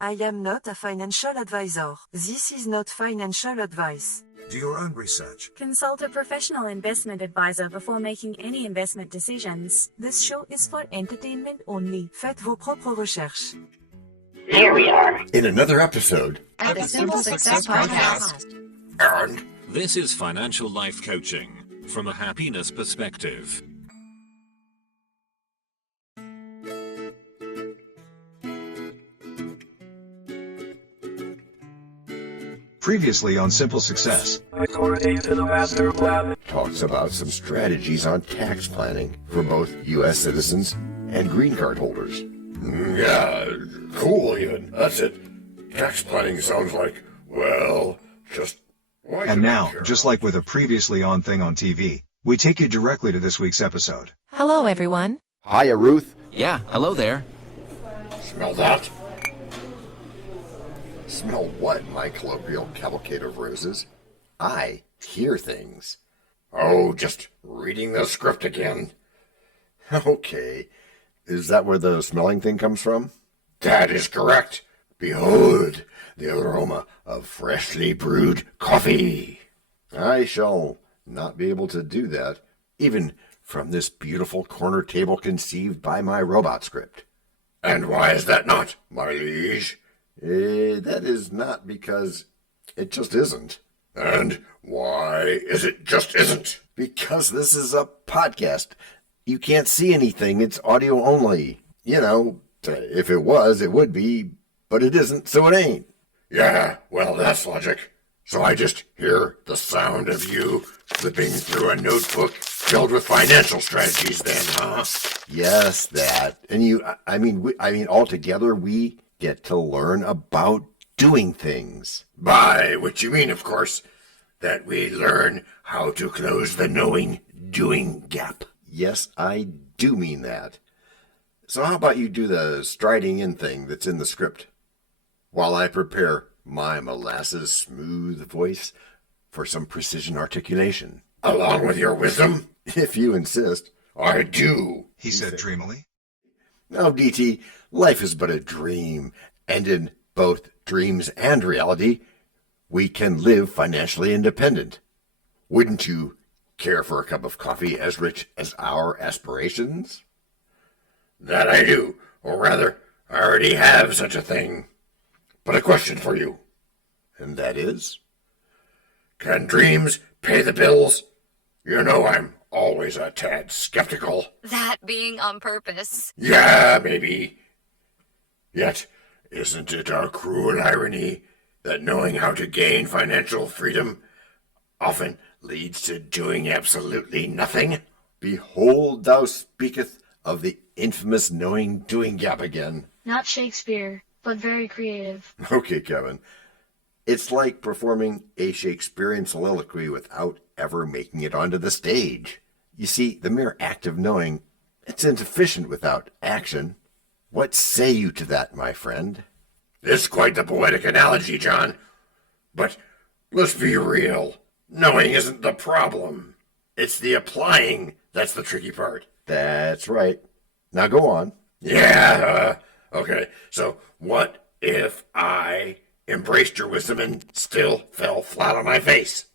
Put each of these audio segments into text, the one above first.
I am not a financial advisor. This is not financial advice. Do your own research. Consult a professional investment advisor before making any investment decisions. This show is for entertainment only. Faites vos propres recherches. Here we are in another episode at the Simple Success Podcast. And this is financial life coaching from a happiness perspective. Previously on Simple Success. According to the master plan, talks about some strategies on tax planning for both U.S. citizens and green card holders. Yeah, cool even. That's it. Tax planning sounds like, well, just... And now, just like with a previously on thing on TV, we take you directly to this week's episode. Hello, everyone. Hiya, Ruth. Yeah, hello there. Smell that? Smell what, my colloquial cavalcade of roses? I hear things. Oh, just reading the script again. Okay. Is that where the smelling thing comes from? That is correct. Behold, the aroma of freshly brewed coffee. I shall not be able to do that, even from this beautiful corner table conceived by my robot script. And why is that not, my liege? That is not because it just isn't. And why is it just isn't? Because this is a podcast. You can't see anything. It's audio only. You know, if it was, it would be, but it isn't, so it ain't. Yeah, well, that's logic. So I just hear the sound of you flipping through a notebook filled with financial strategies then, huh? Yes, that. And I mean, altogether, we get to learn about doing things. By which you mean, of course, that we learn how to close the knowing-doing gap. Yes, I do mean that. So how about you do the striding in thing that's in the script, while I prepare my molasses smooth voice for some precision articulation. Along with your wisdom? If you insist. I do, he said dreamily. Now, DT, life is but a dream, and in both dreams and reality, we can live financially independent. Wouldn't you care for a cup of coffee as rich as our aspirations? That I do, or rather, I already have such a thing. But a question for you, and that is, can dreams pay the bills? You know I'm always a tad skeptical. That being on purpose. Yeah, maybe. Yet, isn't it a cruel irony that knowing how to gain financial freedom often leads to doing absolutely nothing? Behold, thou speaketh of the infamous knowing-doing gap again. Not Shakespeare, but very creative. Okay, Kevin. It's like performing a Shakespearean soliloquy without ever making it onto the stage. You see, the mere act of knowing, it's insufficient without action. What say you to that, my friend? It's quite the poetic analogy, John. But let's be real. Knowing isn't the problem. It's the applying that's the tricky part. That's right. Now go on. Yeah, okay. So what if I embraced your wisdom and still fell flat on my face?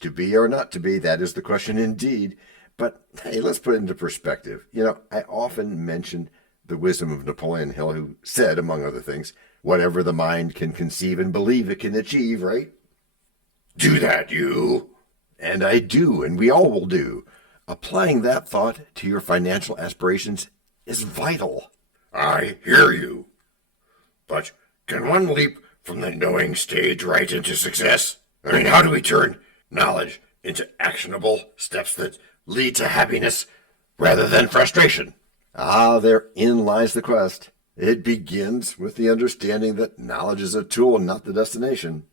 To be or not to be, that is the question indeed. But hey, let's put it into perspective. You know, I often mention the wisdom of Napoleon Hill, who said, among other things, whatever the mind can conceive and believe it can achieve, right? Do that, you. And I do, and we all will do. Applying that thought to your financial aspirations is vital. I hear you. But can one leap from the knowing stage right into success? I mean, how do we turn knowledge into actionable steps that lead to happiness rather than frustration? Ah, therein lies the quest. It begins with the understanding that knowledge is a tool and not the destination.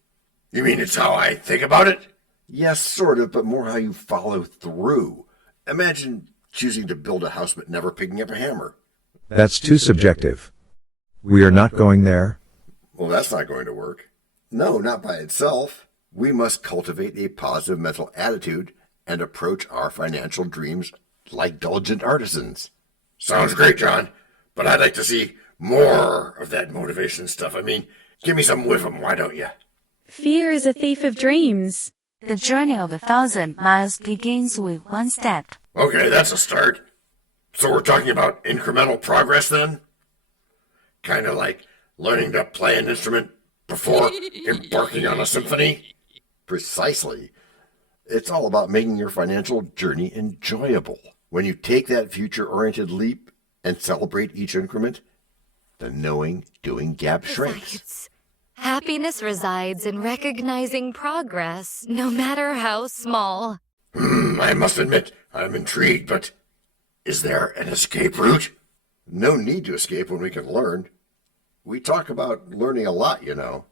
You mean it's how I think about it? Yes, sort of, but more how you follow through. Imagine choosing to build a house but never picking up a hammer. That's too subjective. We are not going there. Well, that's not going to work. No, not by itself. We must cultivate a positive mental attitude and approach our financial dreams like diligent artisans. Sounds great, John, but I'd like to see More of that motivation stuff. I mean, give me some with 'em, why don't you? Fear is a thief of dreams. The journey of 1,000 miles begins with one step. Okay, that's a start. So we're talking about incremental progress then? Kind of like learning to play an instrument before embarking on a symphony? Precisely. It's all about making your financial journey enjoyable. When you take that future-oriented leap and celebrate each increment, the knowing-doing gap shrinks. Besides, happiness resides in recognizing progress, no matter how small. I must admit, I'm intrigued, but is there an escape route? No need to escape when we can learn. We talk about learning a lot, you know.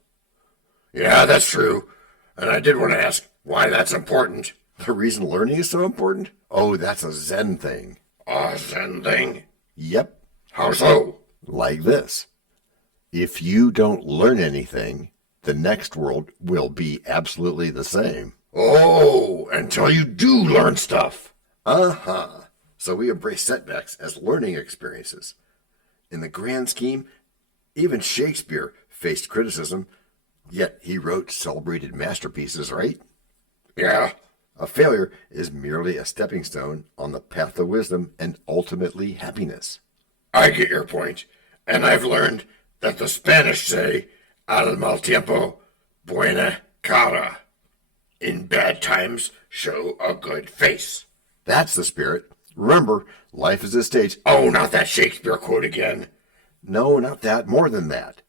Yeah, that's true. And I did want to ask why that's important. The reason learning is so important? Oh, that's a Zen thing. A Zen thing? Yep. How so? Like this. If you don't learn anything, the next world will be absolutely the same. Oh, until you do learn stuff. Uh-huh. So we embrace setbacks as learning experiences. In the grand scheme, even Shakespeare faced criticism, yet he wrote celebrated masterpieces, right? Yeah. A failure is merely a stepping stone on the path to wisdom and ultimately happiness. I get your point, and I've learned that the Spanish say, al mal tiempo, buena cara. In bad times, show a good face. That's the spirit. Remember, life is a stage. Oh, not that Shakespeare quote again. No, not that. More than that.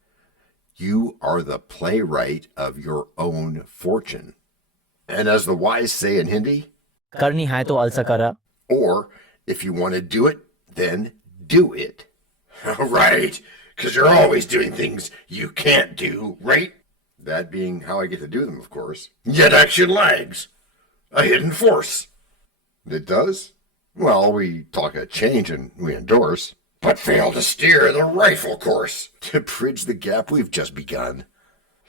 You are the playwright of your own fortune. And as the wise say in Hindi, करनी है तो अलसा करा. Or, if you want to do it, then do it. Right, because you're always doing things you can't do, right? That being how I get to do them, of course. Yet action lags. A hidden force. It does? Well, we talk a change and we endorse, but fail to steer the rightful course to bridge the gap we've just begun.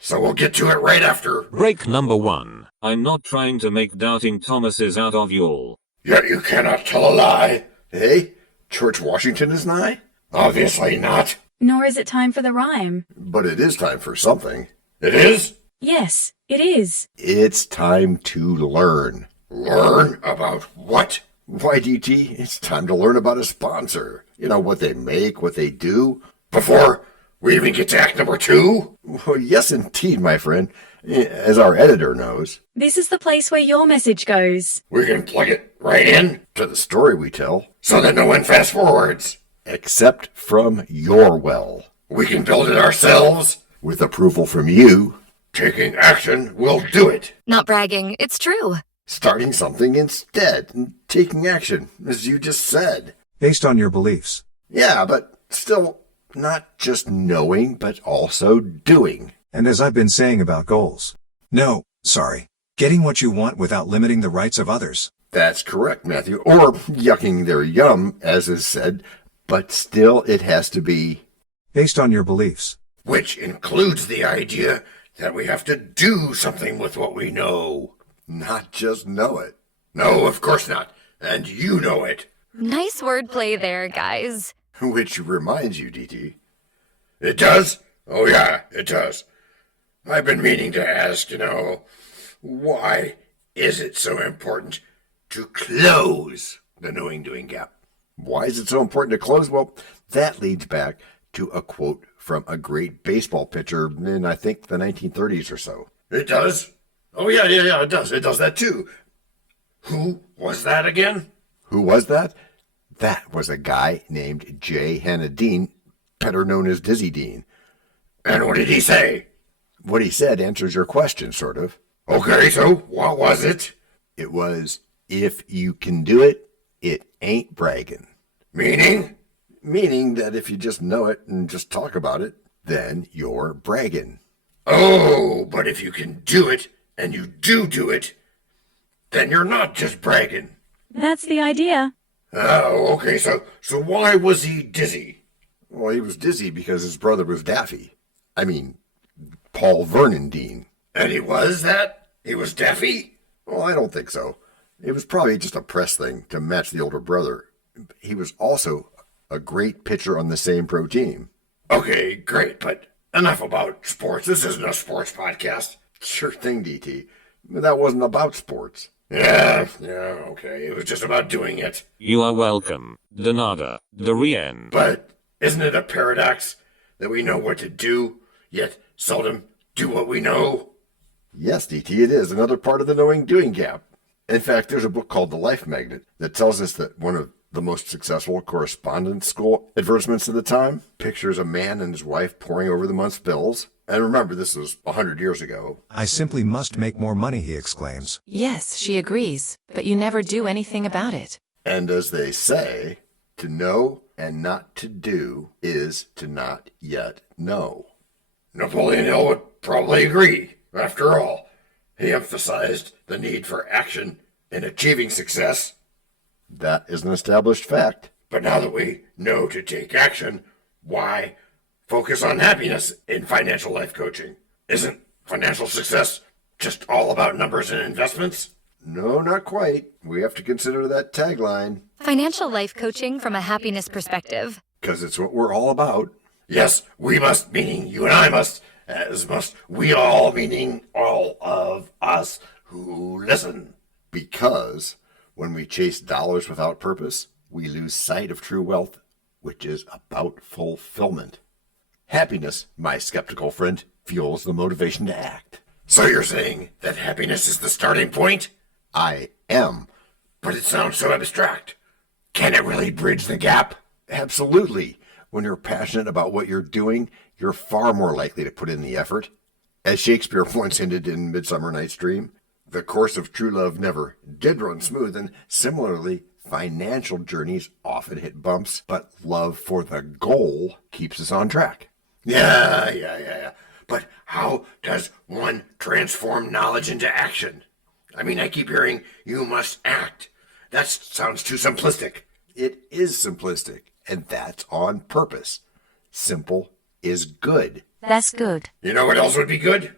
So we'll get to it right after. Break number 1. I'm not trying to make doubting Thomases out of y'all. Yet you cannot tell a lie. Hey, George Washington is nigh? Obviously not. Nor is it time for the rhyme. But it is time for something. It is? Yes, it is. It's time to learn. Learn about what? Why, DT, it's time to learn about a sponsor. You know, what they make, what they do. Before we even get to act number 2? Well, yes, indeed, my friend. As our editor knows. This is the place where your message goes. We can plug it right in to the story we tell, so that no one fast forwards. Except from your well. We can build it ourselves. With approval from you. Taking action will do it. Not bragging, it's true. Starting something instead, and taking action, as you just said. Based on your beliefs. Yeah, but still not just knowing, but also doing. And as I've been saying about goals. No, sorry. Getting what you want without limiting the rights of others. That's correct, Matthew. Or yucking their yum, as is said, but still it has to be based on your beliefs. Which includes the idea that we have to do something with what we know. Not just know it. No, of course not. And you know it. Nice wordplay there, guys. Which reminds you, DT. It does? Oh yeah, it does. I've been meaning to ask, why is it so important to close the knowing-doing gap? Why is it so important to close? Well, that leads back to a quote from a great baseball pitcher in, I think, the 1930s or so. It does? Oh, yeah, it does. It does that too. Who was that again? Who was that? That was a guy named J. Hannah Dean, better known as Dizzy Dean. And what did he say? What he said answers your question, sort of. Okay, so what was it? It was, if you can do it, it ain't bragging. Meaning? Meaning that if you just know it and just talk about it, then you're bragging. Oh, but if you can do it, and you do it, then you're not just bragging. That's the idea. Oh, okay, so why was he dizzy? Well, he was dizzy because his brother was daffy. I mean, Paul Vernon Dean. And he was that? He was daffy? Well, I don't think so. It was probably just a press thing to match the older brother. He was also a great pitcher on the same pro team. Okay, great, but enough about sports. This isn't a sports podcast. Sure thing, DT. That wasn't about sports. Yeah, okay. It was just about doing it. You are welcome, Donada, the Rien. But isn't it a paradox that we know what to do, yet seldom do what we know? Yes, DT, it is another part of the knowing-doing gap. In fact, there's a book called The Life Magnet that tells us that one of the most successful correspondence school advertisements of the time pictures a man and his wife poring over the month's bills. And remember, this was 100 years ago. I simply must make more money, he exclaims. Yes, she agrees, but you never do anything about it. And as they say, to know and not to do is to not yet know. Napoleon Hill would probably agree. After all, he emphasized the need for action in achieving success. That is an established fact. But now that we know to take action, why focus on happiness in financial life coaching? Isn't financial success just all about numbers and investments? No, not quite. We have to consider that tagline. Financial life coaching from a happiness perspective. Because it's what we're all about. Yes, we must, meaning you and I must, as must we all, meaning all of us who listen. Because when we chase dollars without purpose, we lose sight of true wealth, which is about fulfillment. Happiness, my skeptical friend, fuels the motivation to act. So you're saying that happiness is the starting point? I am. But it sounds so abstract. Can it really bridge the gap? Absolutely. When you're passionate about what you're doing, you're far more likely to put in the effort. As Shakespeare once hinted in Midsummer Night's Dream, the course of true love never did run smooth, and similarly, financial journeys often hit bumps, but love for the goal keeps us on track. Yeah. But how does one transform knowledge into action? I mean, I keep hearing, you must act. That sounds too simplistic. It is simplistic, and that's on purpose. Simple is good. That's good. You know what else would be good?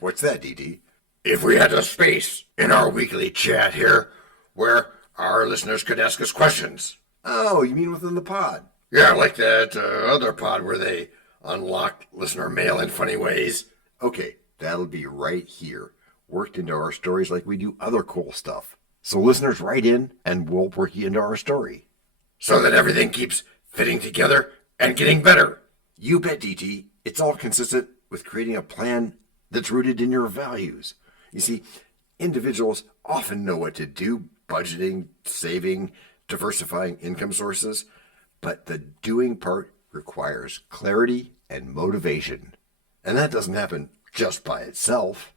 What's that, DD? If we had a space in our weekly chat here where our listeners could ask us questions. Oh, you mean within the pod? Yeah, like that other pod where they unlock listener mail in funny ways. Okay, that'll be right here, worked into our stories like we do other cool stuff. So listeners write in and we'll work you into our story. So that everything keeps fitting together and getting better. You bet, DT. It's all consistent with creating a plan that's rooted in your values. You see, individuals often know what to do, budgeting, saving, diversifying income sources, but the doing part requires clarity and motivation. And that doesn't happen just by itself.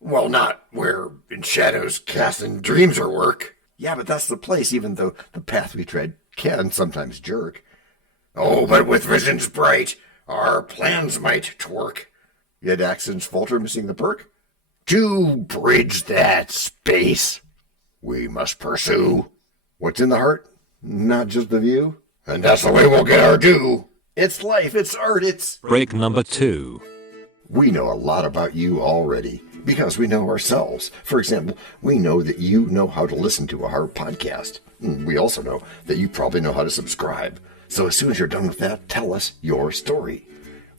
Well, not where in shadows casting dreams are work. Yeah, but that's the place, even though the path we tread can sometimes jerk. Oh, but with visions bright, our plans might twerk. Yet accidents falter, missing the perk. To bridge that space, we must pursue what's in the heart, not just the view. And that's the way we'll get our due. It's life, it's art, it's... Break number 2. We know a lot about you already because we know ourselves. For example, we know that you know how to listen to our podcast. We also know that you probably know how to subscribe. So as soon as you're done with that, tell us your story.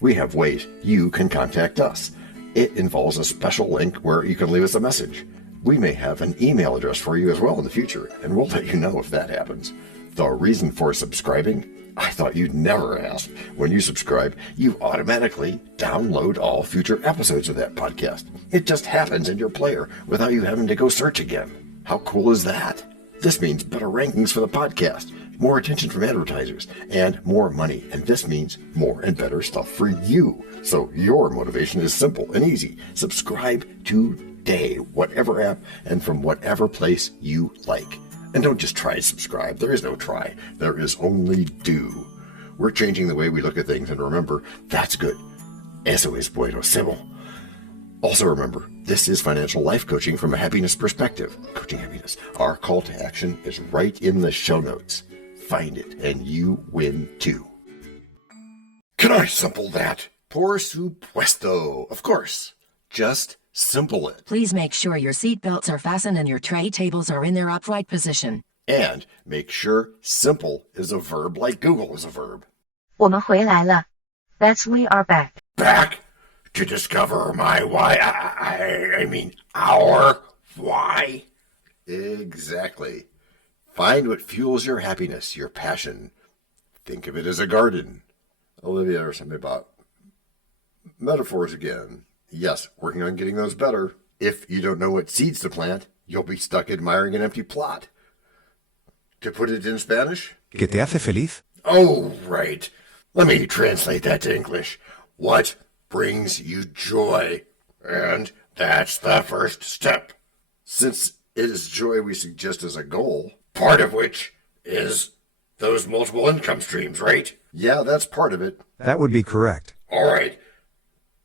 We have ways you can contact us. It involves a special link where you can leave us a message. We may have an email address for you as well in the future, and we'll let you know if that happens. The reason for subscribing? I thought you'd never ask. When you subscribe, you automatically download all future episodes of that podcast. It just happens in your player without you having to go search again. How cool is that? This means better rankings for the podcast, more attention from advertisers, and more money. And this means more and better stuff for you. So your motivation is simple and easy. Subscribe today, whatever app and from whatever place you like. And don't just try to subscribe. There is no try. There is only do. We're changing the way we look at things, and remember, that's good. Eso es buenísimo. Also remember, this is financial life coaching from a happiness perspective. Coaching happiness. Our call to action is right in the show notes. Find it, and you win too. Can I simple that? Por supuesto. Of course. Just simple it. Please make sure your seatbelts are fastened and your tray tables are in their upright position. And make sure simple is a verb like Google is a verb. 我们回来了。That's we are back. Back to discover my why. I mean, our why. Exactly. Find what fuels your happiness, your passion. Think of it as a garden. Olivia, or something about metaphors again. Yes, working on getting those better. If you don't know what seeds to plant, you'll be stuck admiring an empty plot. To put it in Spanish? ¿Qué te hace feliz? Oh, right. Let me translate that to English. What brings you joy? And that's the first step. Since it is joy we suggest as a goal, part of which is those multiple income streams, right? Yeah, that's part of it. That would be correct. All right.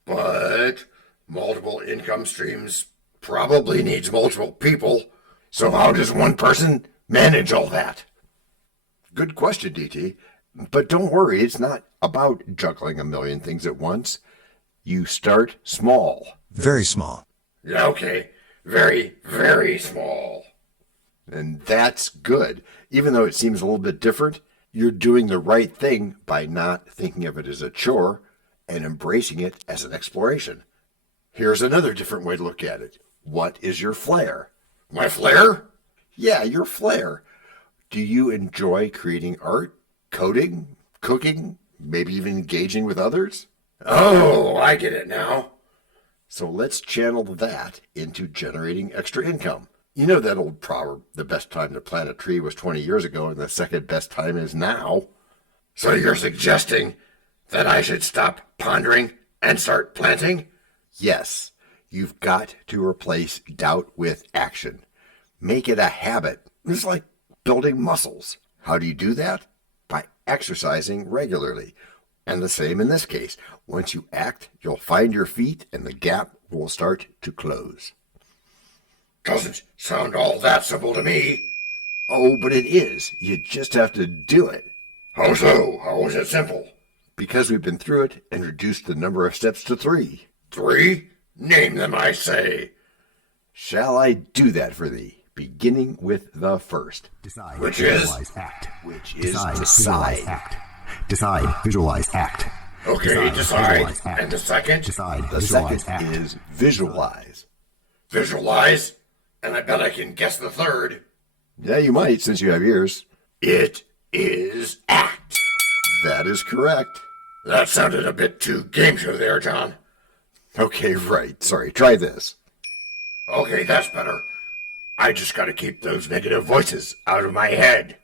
But multiple income streams probably needs multiple people. So how does one person manage all that? Good question, DT. But don't worry, it's not about juggling a million things at once. You start small. Very small. Yeah, okay. Very, very small. And that's good. Even though it seems a little bit different, you're doing the right thing by not thinking of it as a chore and embracing it as an exploration. Here's another different way to look at it. What is your flair? My flair? Yeah, your flair. Do you enjoy creating art, coding, cooking, maybe even engaging with others? Oh, I get it now. So let's channel that into generating extra income. You know that old proverb, the best time to plant a tree was 20 years ago and the second best time is now. So you're suggesting that I should stop pondering and start planting? Yes, you've got to replace doubt with action. Make it a habit. It's like building muscles. How do you do that? By exercising regularly. And the same in this case. Once you act, you'll find your feet and the gap will start to close. Doesn't sound all that simple to me. Oh, but it is. You just have to do it. How so? How is it simple? Because we've been through it and reduced the number of steps to 3. 3? Name them, I say. Shall I do that for thee? Beginning with the first. Decide. Which is? Visualize, act. Which is Decide. decide. Visualize, act. Decide. Visualize, act. Okay, decide. Visualize, act. And the second? Decide. The Visualize, second act. is visualize. Visualize? And I bet I can guess the third. Yeah, you might, since you have ears. It is act. That is correct. That sounded a bit too game show there, John. Okay, right. Sorry, try this. Okay, that's better. I just gotta keep those negative voices out of my head.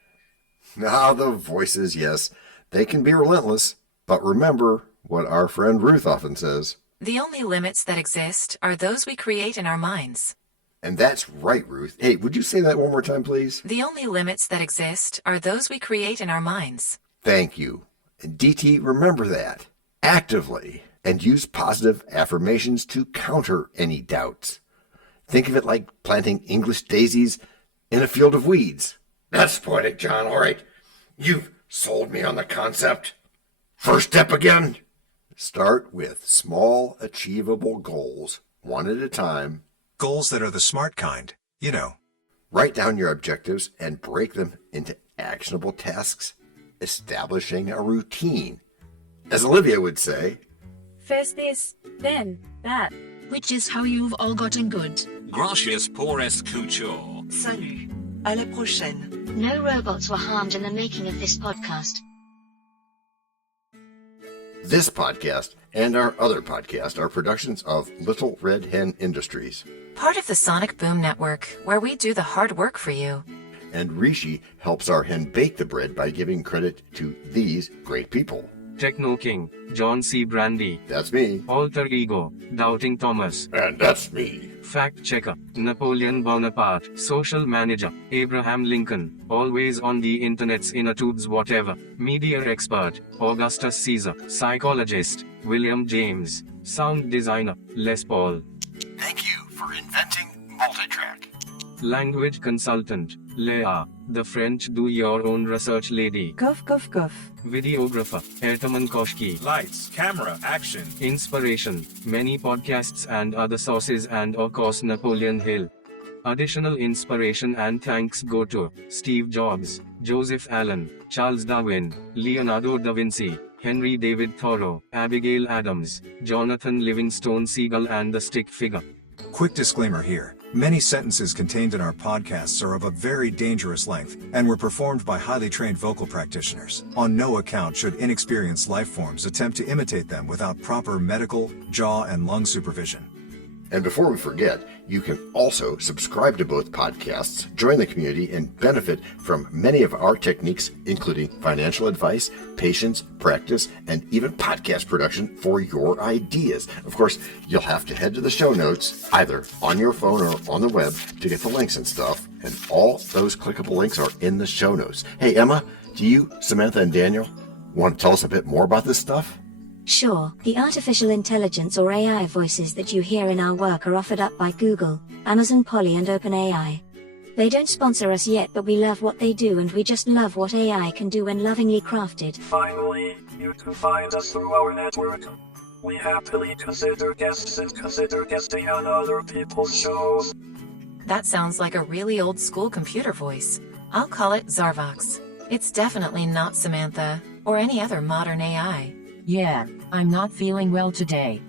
Now, the voices, yes, they can be relentless. But remember what our friend Ruth often says. The only limits that exist are those we create in our minds. And that's right, Ruth. Hey, would you say that one more time, please? The only limits that exist are those we create in our minds. Thank you. And DT, remember that. Actively. And use positive affirmations to counter any doubts. Think of it like planting English daisies in a field of weeds. That's poetic, John. All right. You've sold me on the concept. First step again. Start with small, achievable goals, one at a time. Goals that are the smart kind, you know. Write down your objectives and break them into actionable tasks, establishing a routine. As Olivia would say, First this, then that. Which is how you've all gotten good. Gracias por escuchar. Salut. À la prochaine. No robots were harmed in the making of this podcast. this podcast and our other podcast are productions of Little Red Hen Industries. Part of the Sonic Boom Network, where we do the hard work for you. And Rishi helps our hen bake the bread by giving credit to these great people. Techno King, John Brandy. That's me. Alter Ego, Doubting Thomas. And that's me. Fact Checker, Napoleon Bonaparte. Social Manager, Abraham Lincoln. Always on the internet's inner tubes whatever. Media Expert, Augustus Caesar. Psychologist, William James. Sound Designer, Les Paul. Thank you for inventing multitrack. Language Consultant, Leah, the French do-your-own research lady. Guff, guff, guff. Videographer, Ertaman Koshki. Lights, camera, action. Inspiration, many podcasts and other sources and of course Napoleon Hill. Additional inspiration and thanks go to Steve Jobs, Joseph Allen, Charles Darwin, Leonardo da Vinci, Henry David Thoreau, Abigail Adams, Jonathan Livingstone Seagull and the Stick Figure. Quick disclaimer here. Many sentences contained in our podcasts are of a very dangerous length and were performed by highly trained vocal practitioners. On no account should inexperienced life forms attempt to imitate them without proper medical, jaw, and lung supervision. And before we forget, you can also subscribe to both podcasts, join the community, and benefit from many of our techniques, including financial advice, patience, practice, and even podcast production for your ideas. Of course, you'll have to head to the show notes, either on your phone or on the web, to get the links and stuff. And all those clickable links are in the show notes. Hey, Emma, do you, Samantha, and Daniel want to tell us a bit more about this stuff? Sure, the artificial intelligence or AI voices that you hear in our work are offered up by Google, Amazon Polly and OpenAI. They don't sponsor us yet, but we love what they do and we just love what AI can do when lovingly crafted. Finally, you can find us through our network. We happily consider guests and consider guesting on other people's shows. That sounds like a really old school computer voice. I'll call it Zarvox. It's definitely not Samantha, or any other modern AI. Yeah, I'm not feeling well today.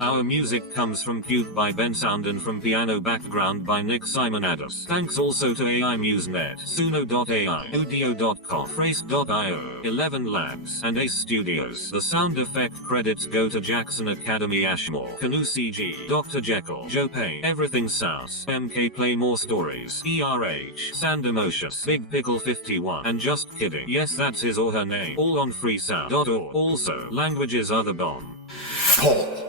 Our music comes from Cube by Ben Sound and from Piano Background by Nick Simonados. Thanks also to AI MuseNet, Suno.ai, Audio.com, Phrase.io, 11 Labs, and Ace Studios. The sound effect credits go to Jackson Academy Ashmore, Canoe CG, Dr. Jekyll, Joe Payne, Everything Sounds, MK Play More Stories, ERH, Sand Emotions, Big Pickle 51, and Just Kidding. Yes, that's his or her name. All on freesound.org. Also, languages other bomb. Paul.